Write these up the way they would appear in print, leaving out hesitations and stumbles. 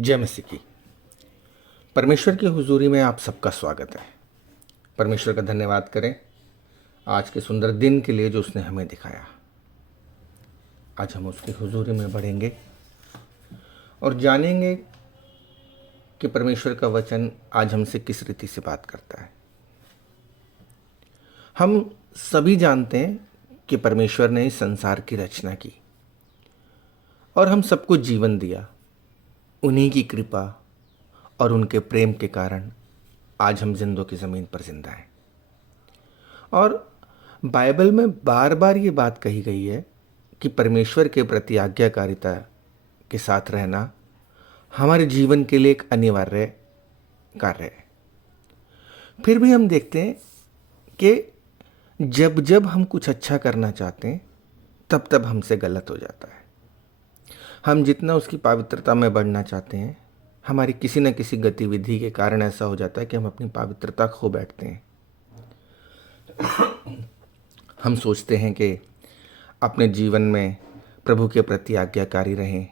जय मसीह की। परमेश्वर की हुजूरी में आप सबका स्वागत है। परमेश्वर का धन्यवाद करें आज के सुंदर दिन के लिए जो उसने हमें दिखाया। आज हम उसकी हुजूरी में बढ़ेंगे और जानेंगे कि परमेश्वर का वचन आज हमसे किस रीति से बात करता है। हम सभी जानते हैं कि परमेश्वर ने इस संसार की रचना की और हम सबको जीवन दिया। उन्हीं की कृपा और उनके प्रेम के कारण आज हम जिंदों की ज़मीन पर जिंदा हैं। और बाइबल में बार बार ये बात कही गई है कि परमेश्वर के प्रति आज्ञाकारिता के साथ रहना हमारे जीवन के लिए एक अनिवार्य कार्य है। फिर भी हम देखते हैं कि जब जब हम कुछ अच्छा करना चाहते हैं तब तब हमसे गलत हो जाता है। हम जितना उसकी पवित्रता में बढ़ना चाहते हैं, हमारी किसी न किसी गतिविधि के कारण ऐसा हो जाता है कि हम अपनी पवित्रता खो बैठते हैं। हम सोचते हैं कि अपने जीवन में प्रभु के प्रति आज्ञाकारी रहें,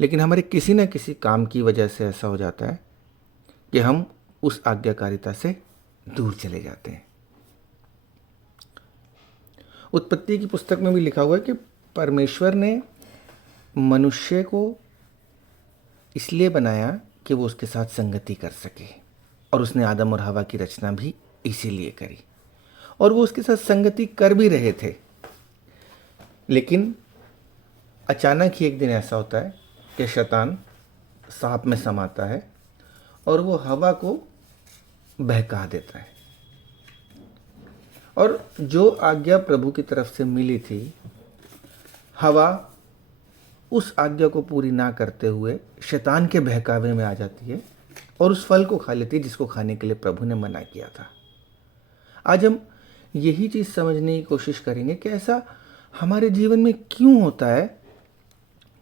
लेकिन हमारे किसी न किसी काम की वजह से ऐसा हो जाता है कि हम उस आज्ञाकारिता से दूर चले जाते हैं। उत्पत्ति की पुस्तक में भी लिखा हुआ है कि परमेश्वर ने मनुष्य को इसलिए बनाया कि वो उसके साथ संगति कर सके, और उसने आदम और हवा की रचना भी इसीलिए करी, और वो उसके साथ संगति कर भी रहे थे। लेकिन अचानक ही एक दिन ऐसा होता है कि शैतान सांप में समाता है और वो हवा को बहका देता है। और जो आज्ञा प्रभु की तरफ से मिली थी, हवा उस आज्ञा को पूरी ना करते हुए शैतान के बहकावे में आ जाती है और उस फल को खा लेती है जिसको खाने के लिए प्रभु ने मना किया था। आज हम यही चीज़ समझने की कोशिश करेंगे कि ऐसा हमारे जीवन में क्यों होता है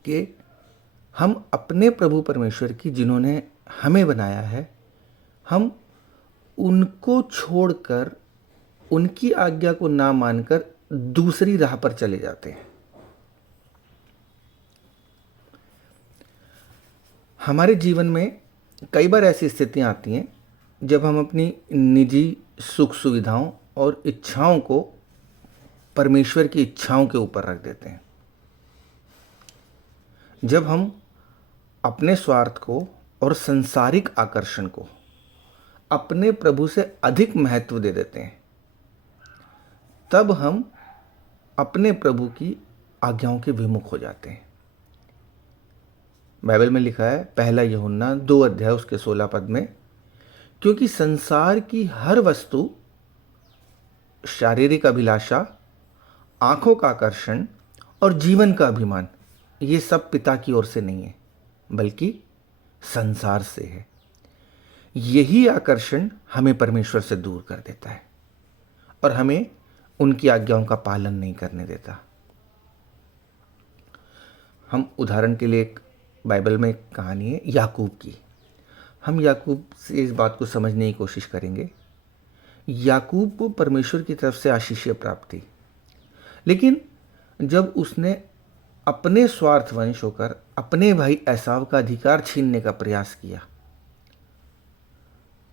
कि हम अपने प्रभु परमेश्वर की, जिन्होंने हमें बनाया है, हम उनको छोड़कर, उनकी आज्ञा को ना मानकर दूसरी राह पर चले जाते हैं। हमारे जीवन में कई बार ऐसी स्थितियां आती हैं जब हम अपनी निजी सुख सुविधाओं और इच्छाओं को परमेश्वर की इच्छाओं के ऊपर रख देते हैं। जब हम अपने स्वार्थ को और सांसारिक आकर्षण को अपने प्रभु से अधिक महत्व दे देते हैं, तब हम अपने प्रभु की आज्ञाओं के विमुख हो जाते हैं। बाइबल में लिखा है, पहला यूहन्ना 2 अध्याय उसके 16 पद में, क्योंकि संसार की हर वस्तु, शारीरिक अभिलाषा, आंखों का आकर्षण और जीवन का अभिमान, ये सब पिता की ओर से नहीं है बल्कि संसार से है। यही आकर्षण हमें परमेश्वर से दूर कर देता है और हमें उनकी आज्ञाओं का पालन नहीं करने देता। हम उदाहरण के लिए बाइबल में एक कहानी है याकूब की। हम याकूब से इस बात को समझने की कोशिश करेंगे। याकूब को परमेश्वर की तरफ से आशीषें प्राप्त थी, लेकिन जब उसने अपने स्वार्थवंश होकर अपने भाई एसाव का अधिकार छीनने का प्रयास किया,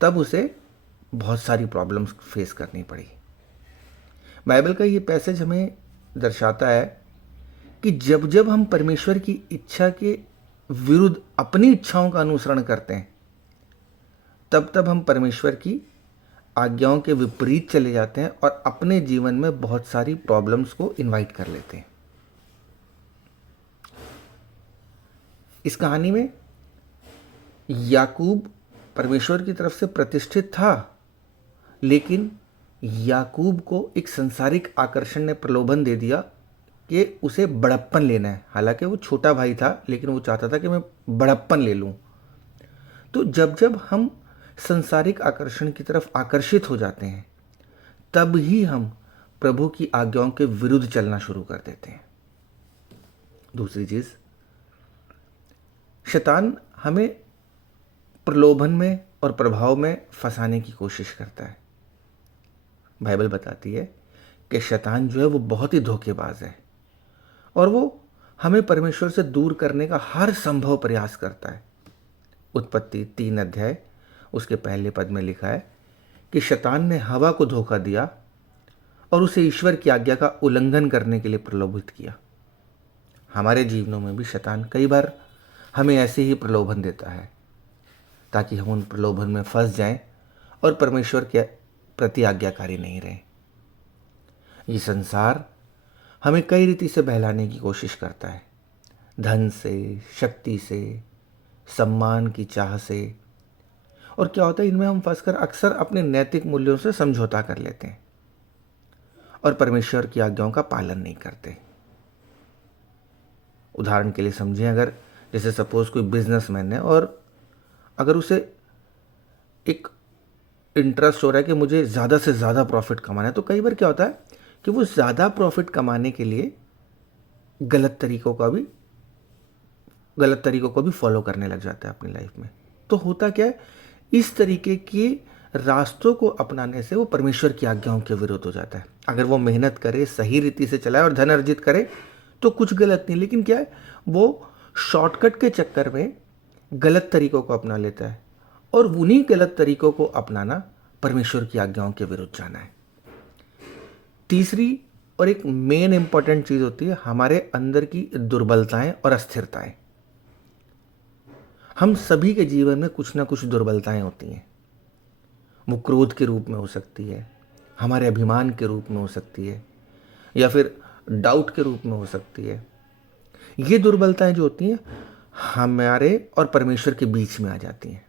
तब उसे बहुत सारी प्रॉब्लम्स फेस करनी पड़ी। बाइबल का ये पैसेज हमें दर्शाता है कि जब जब हम परमेश्वर की इच्छा के विरुद्ध अपनी इच्छाओं का अनुसरण करते हैं, तब तब हम परमेश्वर की आज्ञाओं के विपरीत चले जाते हैं और अपने जीवन में बहुत सारी प्रॉब्लम्स को इनवाइट कर लेते हैं। इस कहानी में याकूब परमेश्वर की तरफ से प्रतिष्ठित था, लेकिन याकूब को एक संसारिक आकर्षण ने प्रलोभन दे दिया कि उसे बड़प्पन लेना है। हालांकि वो छोटा भाई था, लेकिन वो चाहता था कि मैं बड़प्पन ले लूं। तो जब जब हम संसारिक आकर्षण की तरफ आकर्षित हो जाते हैं, तब ही हम प्रभु की आज्ञाओं के विरुद्ध चलना शुरू कर देते हैं। दूसरी चीज, शैतान हमें प्रलोभन में और प्रभाव में फंसाने की कोशिश करता है। बाइबल बताती है कि शैतान जो है वो बहुत ही धोखेबाज है और वो हमें परमेश्वर से दूर करने का हर संभव प्रयास करता है। उत्पत्ति 3 अध्याय उसके पहले पद में लिखा है कि शैतान ने हवा को धोखा दिया और उसे ईश्वर की आज्ञा का उल्लंघन करने के लिए प्रलोभित किया। हमारे जीवनों में भी शैतान कई बार हमें ऐसे ही प्रलोभन देता है ताकि हम उन प्रलोभन में फंस जाएं और परमेश्वर के प्रति आज्ञाकारी नहीं रहें। ये संसार हमें कई रीति से बहलाने की कोशिश करता है, धन से, शक्ति से, सम्मान की चाह से, और क्या होता है इनमें हम फंसकर अक्सर अपने नैतिक मूल्यों से समझौता कर लेते हैं और परमेश्वर की आज्ञाओं का पालन नहीं करते। उदाहरण के लिए समझें, अगर जैसे सपोज कोई बिजनेसमैन है और अगर उसे एक इंटरेस्ट हो रहा है कि मुझे ज़्यादा से ज़्यादा प्रॉफिट कमाना है, तो कई बार क्या होता है कि वो ज़्यादा प्रॉफिट कमाने के लिए गलत तरीकों को भी फॉलो करने लग जाता है अपनी लाइफ में। तो होता क्या है, इस तरीके के रास्तों को अपनाने से वो परमेश्वर की आज्ञाओं के विरुद्ध हो जाता है। अगर वो मेहनत करे, सही रीति से चलाए और धन अर्जित करे तो कुछ गलत नहीं, लेकिन क्या है, वो शॉर्टकट के चक्कर में गलत तरीकों को अपना लेता है और उन्हीं गलत तरीकों को अपनाना परमेश्वर की आज्ञाओं के विरुद्ध जाना है। तीसरी और एक मेन इंपॉर्टेंट चीज होती है हमारे अंदर की दुर्बलताएं और अस्थिरताएं। हम सभी के जीवन में कुछ ना कुछ दुर्बलताएं होती हैं। वो क्रोध के रूप में हो सकती है, हमारे अभिमान के रूप में हो सकती है, या फिर डाउट के रूप में हो सकती है। ये दुर्बलताएं जो होती हैं हमारे और परमेश्वर के बीच में आ जाती हैं।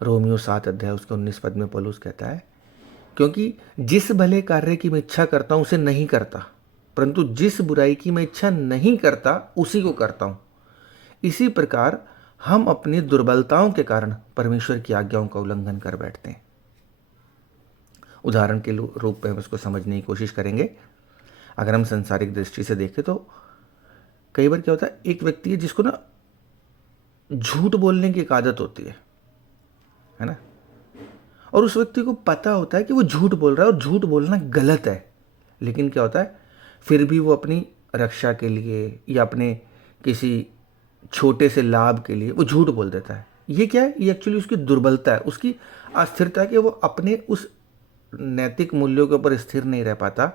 रोमियो 7 अध्याय उसके 19 पद में पौलुस कहता है, क्योंकि जिस भले कार्य की मैं इच्छा करता हूं उसे नहीं करता, परंतु जिस बुराई की मैं इच्छा नहीं करता उसी को करता हूं। इसी प्रकार हम अपनी दुर्बलताओं के कारण परमेश्वर की आज्ञाओं का उल्लंघन कर बैठते हैं। उदाहरण के रूप में हम इसको समझने की कोशिश करेंगे। अगर हम संसारिक दृष्टि से देखें तो कई बार क्या होता है, एक व्यक्ति है जिसको ना झूठ बोलने की एक आदत होती है ना, और उस व्यक्ति को पता होता है कि वो झूठ बोल रहा है और झूठ बोलना गलत है, लेकिन क्या होता है फिर भी वो अपनी रक्षा के लिए या अपने किसी छोटे से लाभ के लिए वो झूठ बोल देता है। ये क्या है, ये एक्चुअली उसकी दुर्बलता है, उसकी अस्थिरता है कि वो अपने उस नैतिक मूल्यों के ऊपर स्थिर नहीं रह पाता।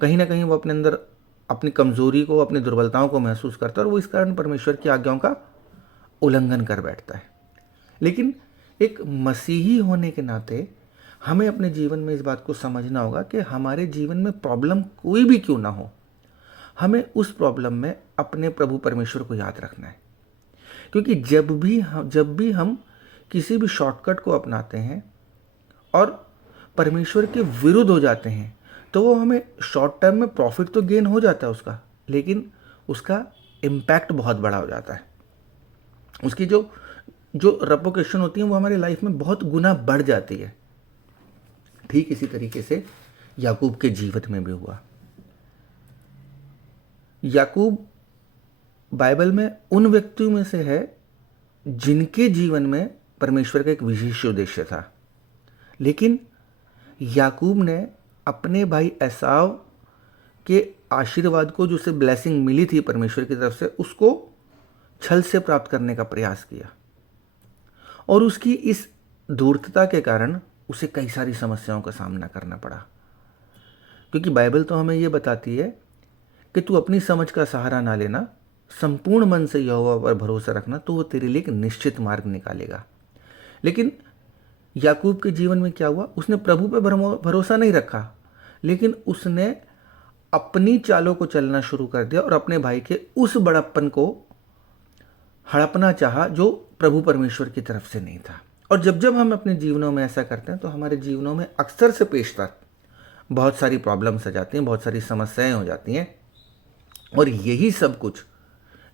कहीं ना कहीं वो अपने अंदर अपनी कमजोरी को, अपनी दुर्बलताओं को महसूस करता है और वो इस कारण परमेश्वर की आज्ञाओं का उल्लंघन कर बैठता है। लेकिन एक मसीही होने के नाते हमें अपने जीवन में इस बात को समझना होगा कि हमारे जीवन में प्रॉब्लम कोई भी क्यों ना हो, हमें उस प्रॉब्लम में अपने प्रभु परमेश्वर को याद रखना है। क्योंकि जब भी हम किसी भी शॉर्टकट को अपनाते हैं और परमेश्वर के विरुद्ध हो जाते हैं, तो वो हमें शॉर्ट टर्म में प्रॉफिट तो गेन हो जाता है उसका, लेकिन उसका इम्पैक्ट बहुत बड़ा हो जाता है। उसकी जो रेपुटेशन होती है वो हमारी लाइफ में बहुत गुना बढ़ जाती है। ठीक इसी तरीके से याकूब के जीवन में भी हुआ। याकूब बाइबल में उन व्यक्तियों में से है जिनके जीवन में परमेश्वर का एक विशेष उद्देश्य था, लेकिन याकूब ने अपने भाई एसाव के आशीर्वाद को, जो उसे ब्लेसिंग मिली थी परमेश्वर की तरफ से, उसको छल से प्राप्त करने का प्रयास किया और उसकी इस धूर्तता के कारण उसे कई सारी समस्याओं का सामना करना पड़ा। क्योंकि बाइबल तो हमें यह बताती है कि तू अपनी समझ का सहारा ना लेना, संपूर्ण मन से यहोवा पर भरोसा रखना, तो वो तेरे लिए एक निश्चित मार्ग निकालेगा। लेकिन याकूब के जीवन में क्या हुआ, उसने प्रभु पे भरोसा नहीं रखा, लेकिन उसने अपनी चालों को चलना शुरू कर दिया और अपने भाई के उस बड़प्पन को हड़पना चाहा जो प्रभु परमेश्वर की तरफ से नहीं था। और जब हम अपने जीवनों में ऐसा करते हैं तो हमारे जीवनों में अक्सर से पेशतर बहुत सारी प्रॉब्लम्स आ जाती हैं, बहुत सारी समस्याएं हो जाती हैं। और यही सब कुछ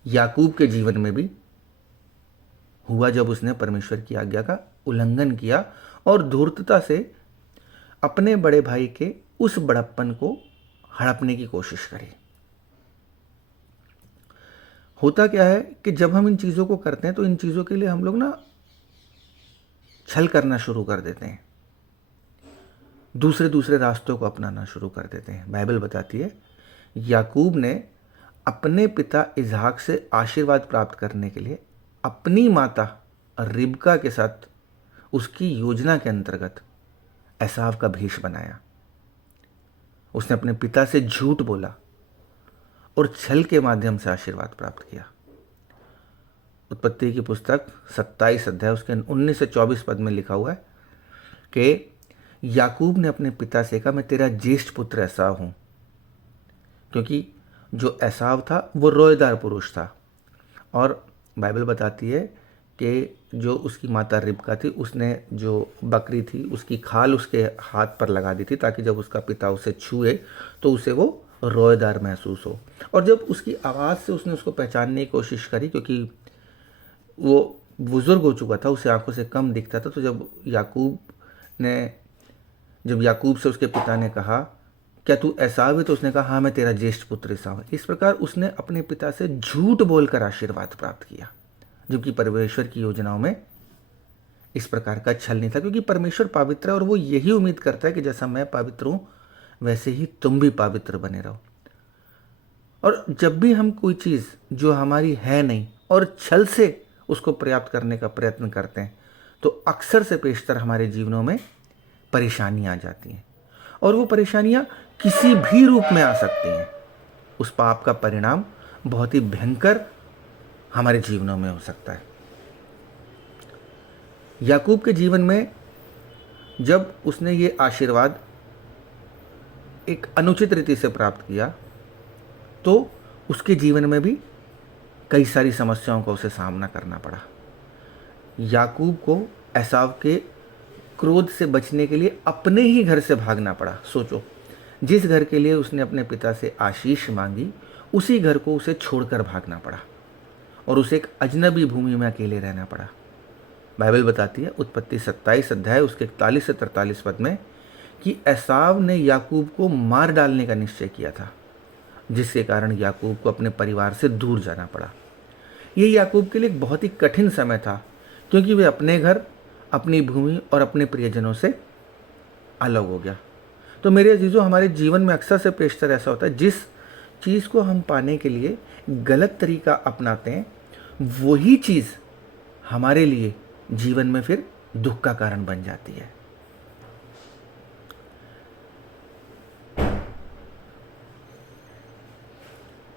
याकूब के जीवन में भी हुआ जब उसने परमेश्वर की आज्ञा का उल्लंघन किया और धूर्तता से अपने बड़े भाई के उस बड़प्पन को हड़पने की कोशिश करी। होता क्या है कि जब हम इन चीज़ों को करते हैं तो इन चीज़ों के लिए हम लोग ना छल करना शुरू कर देते हैं, दूसरे रास्तों को अपनाना शुरू कर देते हैं। बाइबल बताती है याकूब ने अपने पिता इसहाक से आशीर्वाद प्राप्त करने के लिए अपनी माता रिबका के साथ उसकी योजना के अंतर्गत एसाव का भेष बनाया। उसने अपने पिता से झूठ बोला और छल के माध्यम से आशीर्वाद प्राप्त किया। उत्पत्ति की पुस्तक 27 अध्याय उसके 19 से 24 पद में लिखा हुआ है कि याकूब ने अपने पिता से कहा, मैं तेरा ज्येष्ठ पुत्र एसाव हूं, क्योंकि जो एसाव था वो रोएदार पुरुष था। और बाइबल बताती है कि जो उसकी माता रिबका थी उसने जो बकरी थी उसकी खाल उसके हाथ पर लगा दी थी, ताकि जब उसका पिता उसे छुए तो उसे वो रोएदार महसूस हो। और जब उसकी आवाज़ से उसने उसको पहचानने की कोशिश करी, क्योंकि वो बुज़ुर्ग हो चुका था, उसे आंखों से कम दिखता था, तो जब याकूब से उसके पिता ने कहा, क्या तू एसाव है? तो उसने कहा, हाँ मैं तेरा ज्येष्ठ पुत्र एसाव है। इस प्रकार उसने अपने पिता से झूठ बोलकर आशीर्वाद प्राप्त किया, जबकि परमेश्वर की योजनाओं में इस प्रकार का छल नहीं था, क्योंकि परमेश्वर पवित्र है और वो यही उम्मीद करता है कि जैसा मैं पवित्र हूं वैसे ही तुम भी पवित्र बने रहो। और जब भी हम कोई चीज़ जो हमारी है नहीं और छल से उसको प्राप्त करने का प्रयत्न करते हैं, तो अक्सर से पेशतर हमारे जीवनों में परेशानियां आ जाती हैं, और वो परेशानियां किसी भी रूप में आ सकती हैं। उस पाप का परिणाम बहुत ही भयंकर हमारे जीवनों में हो सकता है। याकूब के जीवन में जब उसने ये आशीर्वाद एक अनुचित रीति से प्राप्त किया, तो उसके जीवन में भी कई सारी समस्याओं का उसे सामना करना पड़ा। याकूब को एसाव के क्रोध से बचने के लिए अपने ही घर से भागना पड़ा। सोचो, जिस घर के लिए उसने अपने पिता से आशीष मांगी, उसी घर को उसे छोड़कर भागना पड़ा और उसे एक अजनबी भूमि में अकेले रहना पड़ा। बाइबल बताती है उत्पत्ति 27 अध्याय उसके 41 से 43 पद में कि एसाव ने याकूब को मार डालने का निश्चय किया था, जिसके कारण याकूब को अपने परिवार से दूर जाना पड़ा। ये याकूब के लिए एक बहुत ही कठिन समय था, क्योंकि वे अपने घर, अपनी भूमि और अपने प्रियजनों से अलग हो गया। तो मेरे अजीजों, हमारे जीवन में अक्सर से पेशतर ऐसा होता है, जिस चीज़ को हम पाने के लिए गलत तरीका अपनाते हैं, वही चीज़ हमारे लिए जीवन में फिर दुख का कारण बन जाती है।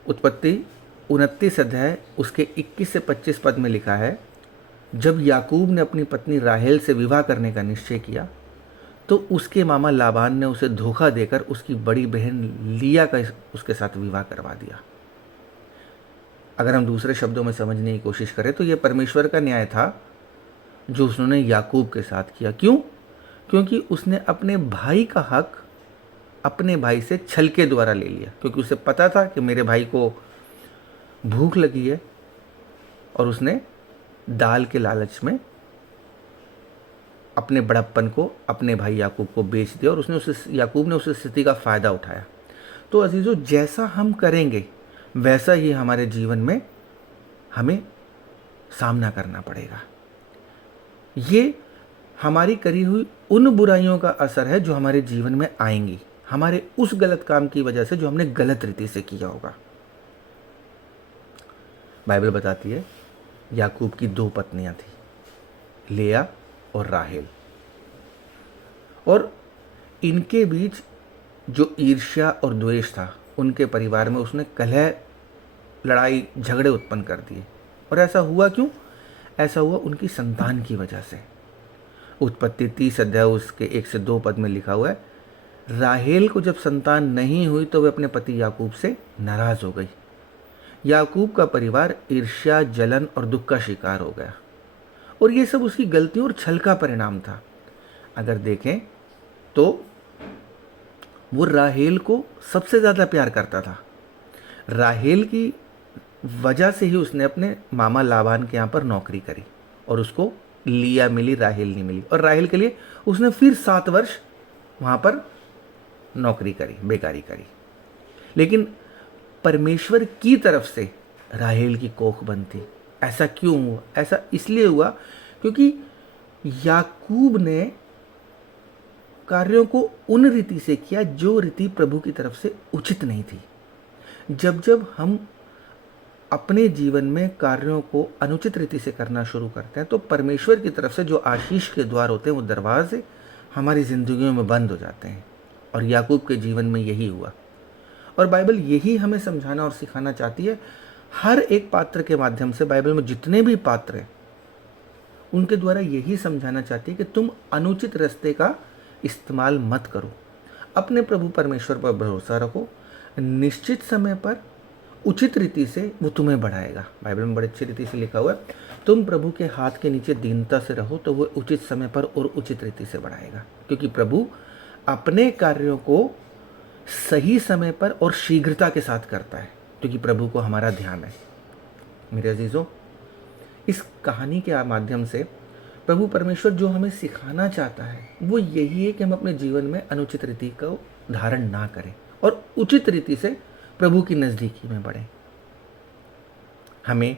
उत्पत्ति 29 अध्याय उसके 21 से 25 पद में लिखा है, जब याकूब ने अपनी पत्नी राहेल से विवाह करने का निश्चय किया, तो उसके मामा लाबान ने उसे धोखा देकर उसकी बड़ी बहन लिया का उसके साथ विवाह करवा दिया। अगर हम दूसरे शब्दों में समझने की कोशिश करें तो यह परमेश्वर का न्याय था जो उसने याकूब के साथ किया। क्यों? क्योंकि उसने अपने भाई का हक अपने भाई से छल के द्वारा ले लिया, क्योंकि उसे पता था कि मेरे भाई को भूख लगी है, और उसने दाल के लालच में अपने बड़प्पन को अपने भाई याकूब को बेच दिया, और याकूब ने उस स्थिति का फ़ायदा उठाया। तो अजीज़ों, जैसा हम करेंगे वैसा ही हमारे जीवन में हमें सामना करना पड़ेगा। ये हमारी करी हुई उन बुराइयों का असर है जो हमारे जीवन में आएंगी, हमारे उस गलत काम की वजह से जो हमने गलत रीति से किया होगा। बाइबल बताती है याकूब की 2 पत्नियां थी, लेया और राहेल, और इनके बीच जो ईर्ष्या और द्वेष था, उनके परिवार में उसने कलह, लड़ाई, झगड़े उत्पन्न कर दिए। और ऐसा हुआ क्यों? ऐसा हुआ उनकी संतान की वजह से। उत्पत्ति 30 अध्याय उसके 1 से 2 पद में लिखा हुआ है, राहेल को जब संतान नहीं हुई तो वे अपने पति याकूब से नाराज हो गई। याकूब का परिवार ईर्ष्या, जलन और दुख का शिकार हो गया, और ये सब उसकी गलतियों और छल का परिणाम था। अगर देखें तो वो राहेल को सबसे ज़्यादा प्यार करता था। राहेल की वजह से ही उसने अपने मामा लाबान के यहाँ पर नौकरी करी, और उसको लिया मिली, राहेल नहीं मिली। और राहेल के लिए उसने फिर 7 वर्ष वहाँ पर नौकरी करी, बेकारी करी। लेकिन परमेश्वर की तरफ से राहेल की कोख बंद थी। ऐसा क्यों हुआ? ऐसा इसलिए हुआ क्योंकि याकूब ने कार्यों को उन रीति से किया जो रीति प्रभु की तरफ से उचित नहीं थी। जब जब हम अपने जीवन में कार्यों को अनुचित रीति से करना शुरू करते हैं तो परमेश्वर की तरफ से जो आशीष के द्वार होते हैं वो दरवाजे हमारी ज़िंदगियों में बंद हो जाते हैं। और याकूब के जीवन में यही हुआ और बाइबल यही हमें समझाना और सिखाना चाहती है। हर एक पात्र के माध्यम से बाइबल में जितने भी पात्र हैं उनके द्वारा यही समझाना चाहती है कि तुम अनुचित रास्ते का इस्तेमाल मत करो, अपने प्रभु परमेश्वर पर भरोसा रखो, निश्चित समय पर उचित रीति से वो तुम्हें बढ़ाएगा। बाइबल में बड़े अच्छी रीति से लिखा हुआ है, तुम प्रभु के हाथ के नीचे दीनता से रहो तो वो उचित समय पर और उचित रीति से बढ़ाएगा, क्योंकि प्रभु अपने कार्यों को सही समय पर और शीघ्रता के साथ करता है, क्योंकि प्रभु को हमारा ध्यान है। मेरे अजीजों, इस कहानी के माध्यम से प्रभु परमेश्वर जो हमें सिखाना चाहता है वो यही है कि हम अपने जीवन में अनुचित रीति को धारण ना करें और उचित रीति से प्रभु की नज़दीकी में बढ़ें। हमें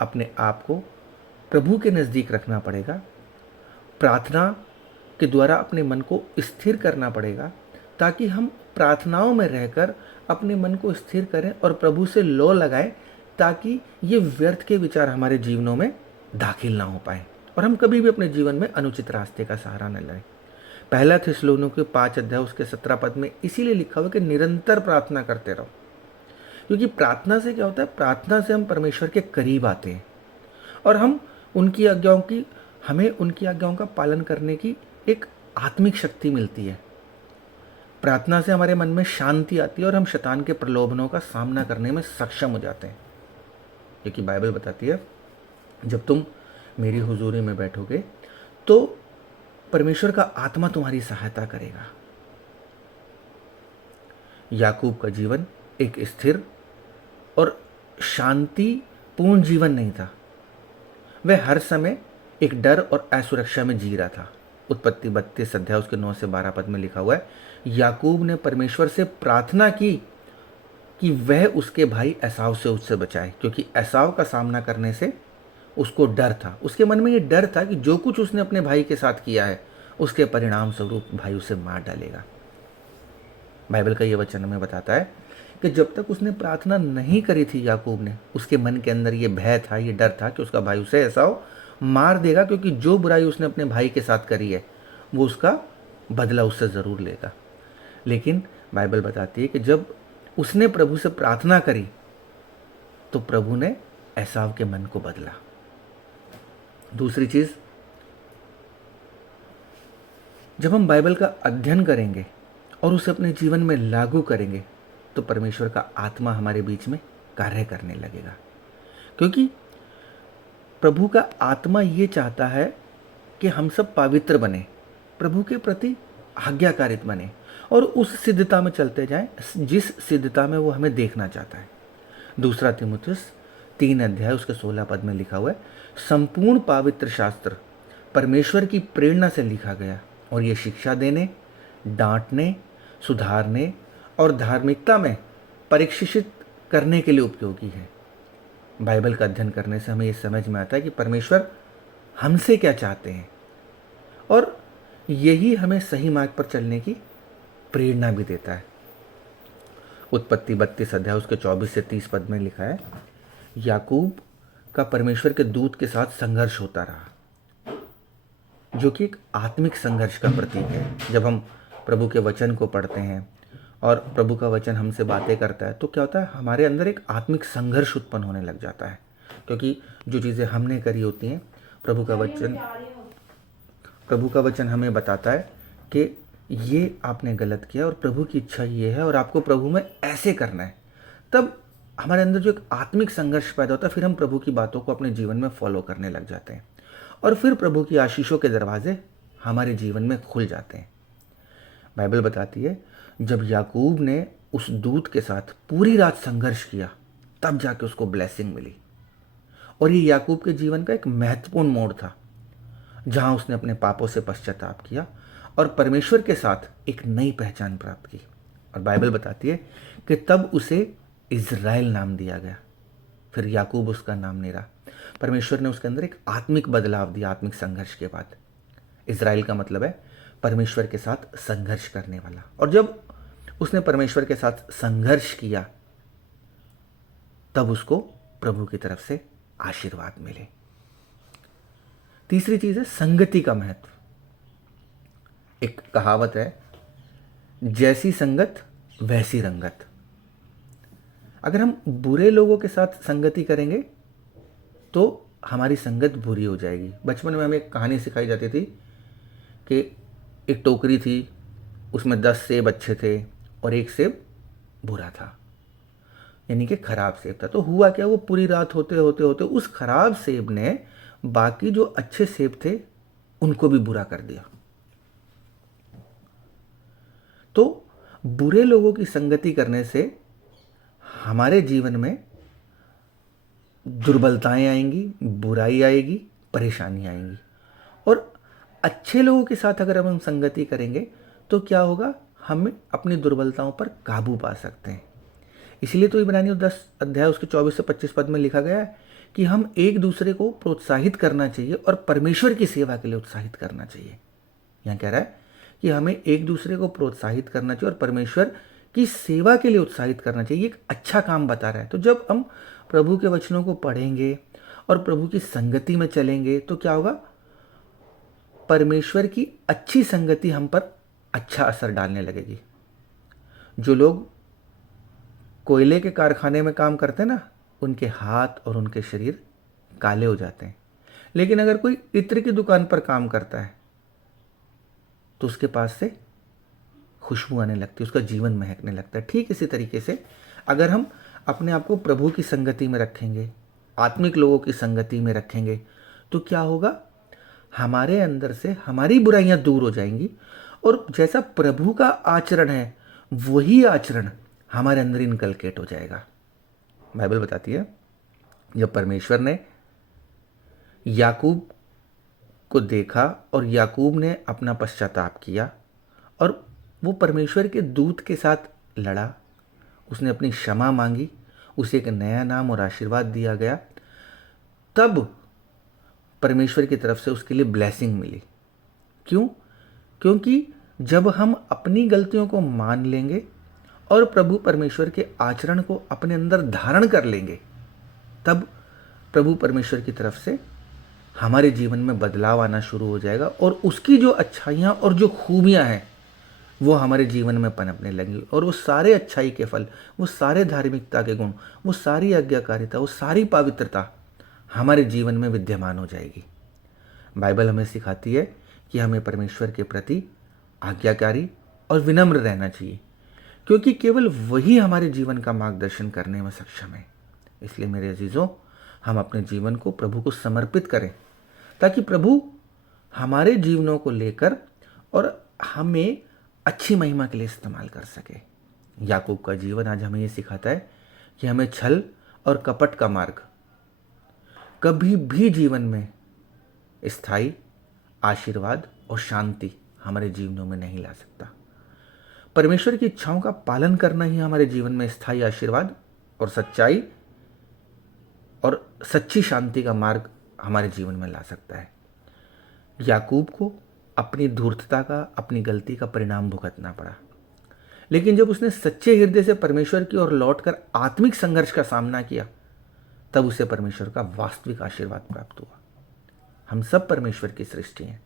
अपने आप को प्रभु के नज़दीक रखना पड़ेगा, प्रार्थना के द्वारा अपने मन को स्थिर करना पड़ेगा, ताकि हम प्रार्थनाओं में रहकर अपने मन को स्थिर करें और प्रभु से लो लगाएं, ताकि ये व्यर्थ के विचार हमारे जीवनों में दाखिल ना हो पाए और हम कभी भी अपने जीवन में अनुचित रास्ते का सहारा न लें। पहला थिस्सलुनीके 5 अध्याय उसके 17 पद में इसीलिए लिखा हुआ कि निरंतर प्रार्थना करते रहो, क्योंकि प्रार्थना से क्या होता है, प्रार्थना से हम परमेश्वर के करीब आते हैं और हमें उनकी आज्ञाओं का पालन करने की एक आत्मिक शक्ति मिलती है। प्रार्थना से हमारे मन में शांति आती है और हम शैतान के प्रलोभनों का सामना करने में सक्षम हो जाते हैं, क्योंकि बाइबल बताती है जब तुम मेरी हुजूरी में बैठोगे तो परमेश्वर का आत्मा तुम्हारी सहायता करेगा। याकूब का जीवन एक स्थिर और शांतिपूर्ण जीवन नहीं था, वह हर समय एक डर और असुरक्षा में जी रहा था। उत्पत्ति 32 अध्याय उसके 9 से 12 पद में लिखा हुआ है, याकूब ने परमेश्वर से प्रार्थना की कि वह उसके भाई एसाव से उससे बचाए, क्योंकि एसाव का सामना करने से उसको डर था। उसके मन में ये डर था कि जो कुछ उसने अपने भाई के साथ किया है उसके परिणाम स्वरूप भाई उसे मार डालेगा। बाइबल का ये वचन हमें बताता है कि जब तक उसने प्रार्थना नहीं करी थी याकूब ने, उसके मन के अंदर ये भय था, ये डर था कि उसका भाई उसे एसाव मार देगा, क्योंकि जो बुराई उसने अपने भाई के साथ करी है वो उसका बदला उससे ज़रूर लेगा। लेकिन बाइबल बताती है कि जब उसने प्रभु से प्रार्थना करी तो प्रभु ने एसाव के मन को बदला। दूसरी चीज़, जब हम बाइबल का अध्ययन करेंगे और उसे अपने जीवन में लागू करेंगे तो परमेश्वर का आत्मा हमारे बीच में कार्य करने लगेगा, क्योंकि प्रभु का आत्मा ये चाहता है कि हम सब पवित्र बने, प्रभु के प्रति आज्ञाकारित बने और उस सिद्धता में चलते जाएं जिस सिद्धता में वो हमें देखना चाहता है। दूसरा तीमुथियुस 3 अध्याय उसके 16 पद में लिखा हुआ है, संपूर्ण पवित्र शास्त्र परमेश्वर की प्रेरणा से लिखा गया और ये शिक्षा देने, डांटने, सुधारने और धार्मिकता में परीक्षित करने के लिए उपयोगी है। बाइबल का अध्ययन करने से हमें ये समझ में आता है कि परमेश्वर हमसे क्या चाहते हैं और यही हमें सही मार्ग पर चलने की प्रेरणा भी देता है। उत्पत्ति 32 अध्याय उसके 24 से 30 पद में लिखा है, याकूब का परमेश्वर के दूत के साथ संघर्ष होता रहा, जो कि एक आत्मिक संघर्ष का प्रतीक है। जब हम प्रभु के वचन को पढ़ते हैं और प्रभु का वचन हमसे बातें करता है तो क्या होता है, हमारे अंदर एक आत्मिक संघर्ष उत्पन्न होने लग जाता है, क्योंकि जो चीज़ें हमने करी होती हैं प्रभु का वचन हमें बताता है कि ये आपने गलत किया और प्रभु की इच्छा ये है और आपको प्रभु में ऐसे करना है। तब हमारे अंदर जो एक आत्मिक संघर्ष पैदा होता है, फिर हम प्रभु की बातों को अपने जीवन में फॉलो करने लग जाते हैं और फिर प्रभु की आशीषों के दरवाजे हमारे जीवन में खुल जाते हैं। बाइबल बताती है जब याकूब ने उस दूत के साथ पूरी रात संघर्ष किया तब जाके उसको ब्लेसिंग मिली, और ये याकूब के जीवन का एक महत्वपूर्ण मोड़ था जहां उसने अपने पापों से पश्चाताप किया और परमेश्वर के साथ एक नई पहचान प्राप्त की। और बाइबल बताती है कि तब उसे इज़राइल नाम दिया गया। फिर याकूब उसका नाम नहीं रहा, परमेश्वर ने उसके अंदर एक आत्मिक बदलाव दिया। आत्मिक संघर्ष के बाद इज़राइल का मतलब है परमेश्वर के साथ संघर्ष करने वाला। और जब उसने परमेश्वर के साथ संघर्ष किया तब उसको प्रभु की तरफ से आशीर्वाद मिले। तीसरी चीज है संगति का महत्व। एक कहावत है, जैसी संगत वैसी रंगत। अगर हम बुरे लोगों के साथ संगति करेंगे तो हमारी संगत बुरी हो जाएगी। बचपन में हमें एक कहानी सिखाई जाती थी कि एक टोकरी थी, उसमें 10 सेब अच्छे थे और एक सेब बुरा था, यानी कि खराब सेब था। तो हुआ क्या, वो पूरी रात होते होते होते उस खराब सेब ने बाकी जो अच्छे सेब थे उनको भी बुरा कर दिया। तो बुरे लोगों की संगति करने से हमारे जीवन में दुर्बलताएं आएंगी, बुराई आएगी, परेशानी आएंगी। और अच्छे लोगों के साथ अगर हम संगति करेंगे तो क्या होगा, हम अपनी दुर्बलताओं पर काबू पा सकते हैं। इसलिए तो इब्रानियों 10 अध्याय उसके 24 से 25 पद में लिखा गया है कि हम एक दूसरे को प्रोत्साहित करना चाहिए और परमेश्वर की सेवा के लिए उत्साहित करना चाहिए। यहाँ कह रहा है कि हमें एक दूसरे को प्रोत्साहित करना चाहिए और परमेश्वर की सेवा के लिए उत्साहित करना चाहिए। एक अच्छा काम बता रहा है। तो जब हम प्रभु के वचनों को पढ़ेंगे और प्रभु की संगति में चलेंगे तो क्या होगा, परमेश्वर की अच्छी संगति हम पर अच्छा असर डालने लगेगी। जो लोग कोयले के कारखाने में काम करते हैं ना, उनके हाथ और उनके शरीर काले हो जाते हैं। लेकिन अगर कोई इत्र की दुकान पर काम करता है तो उसके पास से खुशबू आने लगती है, उसका जीवन महकने लगता है। ठीक इसी तरीके से अगर हम अपने आप को प्रभु की संगति में रखेंगे, आत्मिक लोगों की संगति में रखेंगे, तो क्या होगा, हमारे अंदर से हमारी बुराइयां दूर हो जाएंगी और जैसा प्रभु का आचरण है वही आचरण हमारे अंदर इनकलकेट हो जाएगा। बाइबल बताती है जब परमेश्वर ने याकूब को देखा और याकूब ने अपना पश्चाताप किया और वो परमेश्वर के दूत के साथ लड़ा, उसने अपनी क्षमा मांगी, उसे एक नया नाम और आशीर्वाद दिया गया, तब परमेश्वर की तरफ से उसके लिए ब्लेसिंग मिली। क्यों? क्योंकि जब हम अपनी गलतियों को मान लेंगे और प्रभु परमेश्वर के आचरण को अपने अंदर धारण कर लेंगे, तब प्रभु परमेश्वर की तरफ से हमारे जीवन में बदलाव आना शुरू हो जाएगा और उसकी जो अच्छाइयाँ और जो खूबियाँ हैं वो हमारे जीवन में पनपने लगेंगी। और वो सारे अच्छाई के फल, वो सारे धार्मिकता के गुण, वो सारी आज्ञाकारिता, वो सारी पवित्रता हमारे जीवन में विद्यमान हो जाएगी। बाइबल हमें सिखाती है कि हमें परमेश्वर के प्रति आज्ञाकारी और विनम्र रहना चाहिए, क्योंकि केवल वही हमारे जीवन का मार्गदर्शन करने में सक्षम है। इसलिए मेरे अजीजों, हम अपने जीवन को प्रभु को समर्पित करें ताकि प्रभु हमारे जीवनों को लेकर और हमें अच्छी महिमा के लिए इस्तेमाल कर सके। याकूब का जीवन आज हमें ये सिखाता है कि हमें छल और कपट का मार्ग कभी भी जीवन में स्थायी आशीर्वाद और शांति हमारे जीवनों में नहीं ला सकता। परमेश्वर की इच्छाओं का पालन करना ही हमारे जीवन में स्थायी आशीर्वाद और सच्चाई और सच्ची शांति का मार्ग हमारे जीवन में ला सकता है। याकूब को अपनी धूर्तता का, अपनी गलती का परिणाम भुगतना पड़ा, लेकिन जब उसने सच्चे हृदय से परमेश्वर की ओर लौटकर आत्मिक संघर्ष का सामना किया, तब उसे परमेश्वर का वास्तविक आशीर्वाद प्राप्त हुआ। हम सब परमेश्वर की सृष्टि हैं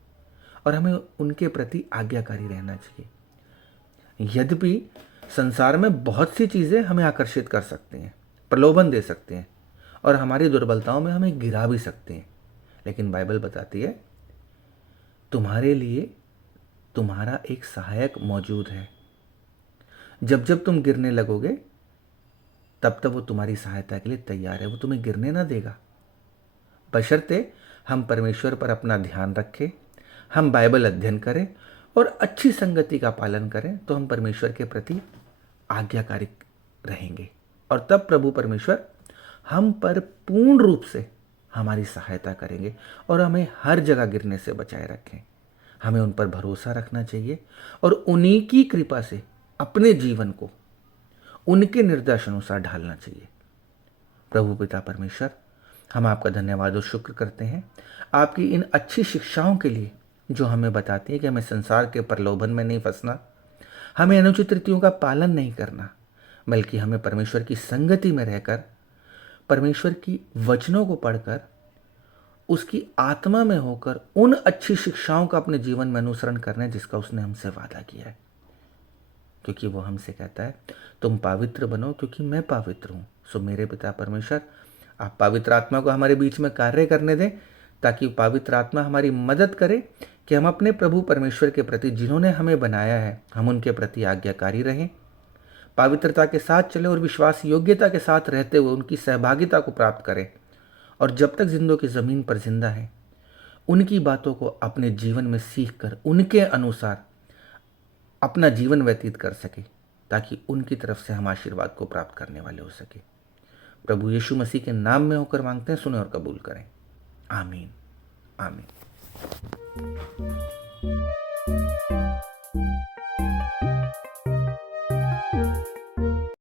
और हमें उनके प्रति आज्ञाकारी रहना चाहिए। यद्यपि संसार में बहुत सी चीज़ें हमें आकर्षित कर सकती हैं, प्रलोभन दे सकते हैं और हमारी दुर्बलताओं में हमें गिरा भी सकते हैं, लेकिन बाइबल बताती है तुम्हारे लिए तुम्हारा एक सहायक मौजूद है। जब जब तुम गिरने लगोगे तब तब वो तुम्हारी सहायता के लिए तैयार है, वो तुम्हें गिरने ना देगा। बशर्ते हम परमेश्वर पर अपना ध्यान रखें, हम बाइबल अध्ययन करें और अच्छी संगति का पालन करें, तो हम परमेश्वर के प्रति आज्ञाकारी रहेंगे और तब प्रभु परमेश्वर हम पर पूर्ण रूप से हमारी सहायता करेंगे और हमें हर जगह गिरने से बचाए रखें। हमें उन पर भरोसा रखना चाहिए और उन्हीं की कृपा से अपने जीवन को उनके निर्देश अनुसार ढालना चाहिए। प्रभु पिता परमेश्वर, हम आपका धन्यवाद और शुक्र करते हैं आपकी इन अच्छी शिक्षाओं के लिए जो हमें बताती है कि हमें संसार के प्रलोभन में नहीं फंसना, हमें अनुचित रीतियों का पालन नहीं करना, बल्कि हमें परमेश्वर की संगति में रहकर परमेश्वर की वचनों को पढ़कर उसकी आत्मा में होकर उन अच्छी शिक्षाओं का अपने जीवन में अनुसरण करना है जिसका उसने हमसे वादा किया है। क्योंकि वो हमसे कहता है तुम पवित्र बनो क्योंकि मैं पवित्र हूँ। सो मेरे पिता परमेश्वर, आप पवित्र आत्मा को हमारे बीच में कार्य करने दें ताकि पवित्र आत्मा हमारी मदद करे कि हम अपने प्रभु परमेश्वर के प्रति जिन्होंने हमें बनाया है हम उनके प्रति आज्ञाकारी रहें, पवित्रता के साथ चले और विश्वास योग्यता के साथ रहते हुए उनकी सहभागिता को प्राप्त करें और जब तक जिंदों की ज़मीन पर जिंदा है उनकी बातों को अपने जीवन में सीख कर उनके अनुसार अपना जीवन व्यतीत कर सके ताकि उनकी तरफ से हम आशीर्वाद को प्राप्त करने वाले हो सके। प्रभु यीशु मसीह के नाम में होकर मांगते हैं, सुने और कबूल करें। आमीन आमीन।